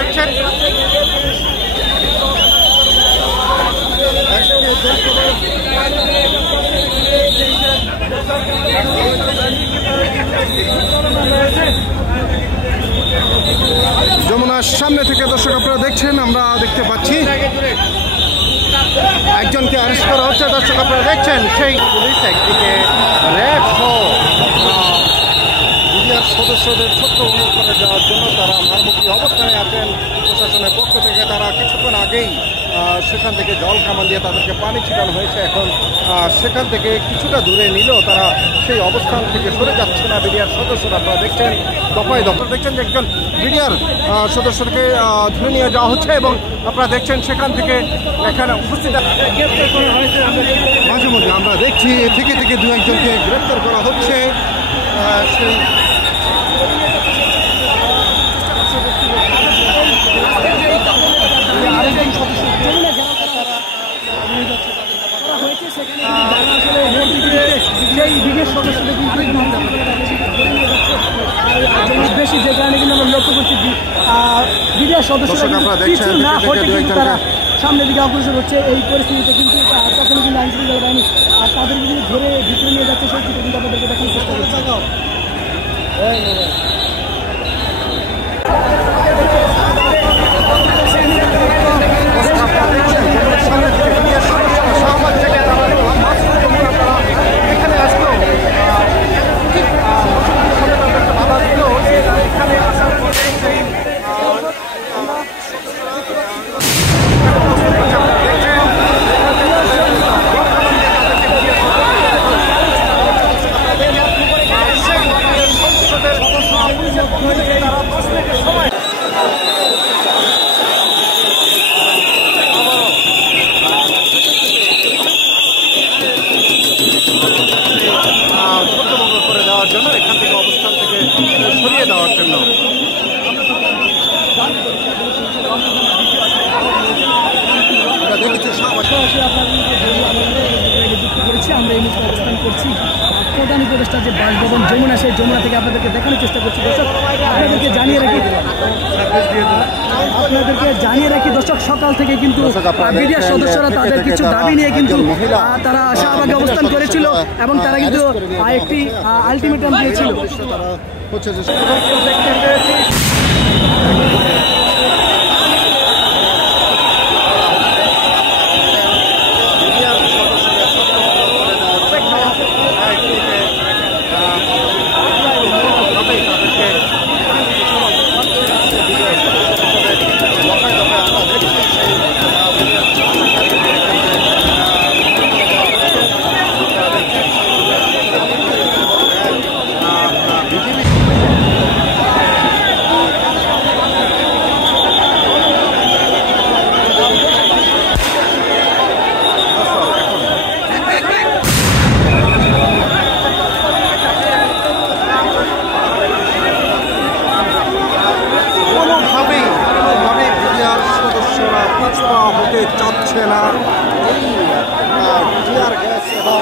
দেখছেন যমুনার সামনে থেকে দর্শক আপনারা দেখছেন, আমরা দেখতে পাচ্ছি একজনকে অ্যারেস্ট করা হচ্ছে। দর্শক আপনারা দেখছেন সেই পুলিশ একদিকে র্যাব সহ বিডিআর সদস্যদের সত্যভঙ্গ করে দেওয়ার জন্য তারা মারমুখী অবস্থানে আছেন। প্রশাসনের পক্ষ থেকে তারা কিছুক্ষণ আগেই সেখান থেকে জল কামান দিয়ে তাদেরকে পানি ছিটানো হয়েছে। এখন সেখান থেকে কিছুটা দূরে নিলেও তারা সেই অবস্থান থেকে সরে যাচ্ছে না বিডিআর সদস্যরা। আপনারা দেখছেন দফায় দফা দেখছেন যে একজন বিডিআর সদস্যকে ধরে নিয়ে যাওয়া হচ্ছে এবং আপনারা দেখছেন সেখান থেকে এখানে উপস্থিত মাঝে মধ্যে আমরা দেখছি থেকে থেকে দু একজনকে গ্রেপ্তার করা হচ্ছে। সেই বেশি যে কারণে কিন্তু আমরা লক্ষ্য করছি বিডিআর সদস্যরা না হতে কিন্তু তারা সামনের দিকে অগ্রসর হচ্ছে। এই পরিস্থিতিতে কিন্তু তখন কিন্তু আইন শৃঙ্খলা বাহিনী আর তাদেরকে কিন্তু ধরে ভিতরে নিয়ে যাচ্ছে সেই কিন্তু আপনাদেরকে দেখানোর চেষ্টা করছে। আমরা এই মুহূর্তে অবস্থান করছি প্রধান উপদেষ্টা যে বাসভবন যমুনা, সেই যমুনা থেকে আপনাদেরকে দেখানোর চেষ্টা করছি। দর্শক আপনাদেরকে জানিয়ে রাখি দর্শক, সকাল থেকে কিন্তু বিডিআর সদস্যরা তাদের কিছু দাবি নিয়ে কিন্তু তারা শাহবাগে অবস্থান করেছিল এবং তারা কিন্তু একটি আলটিমেটাম দিয়েছিল। হতে চাচ্ছে না। টিয়ার গ্যাস এবং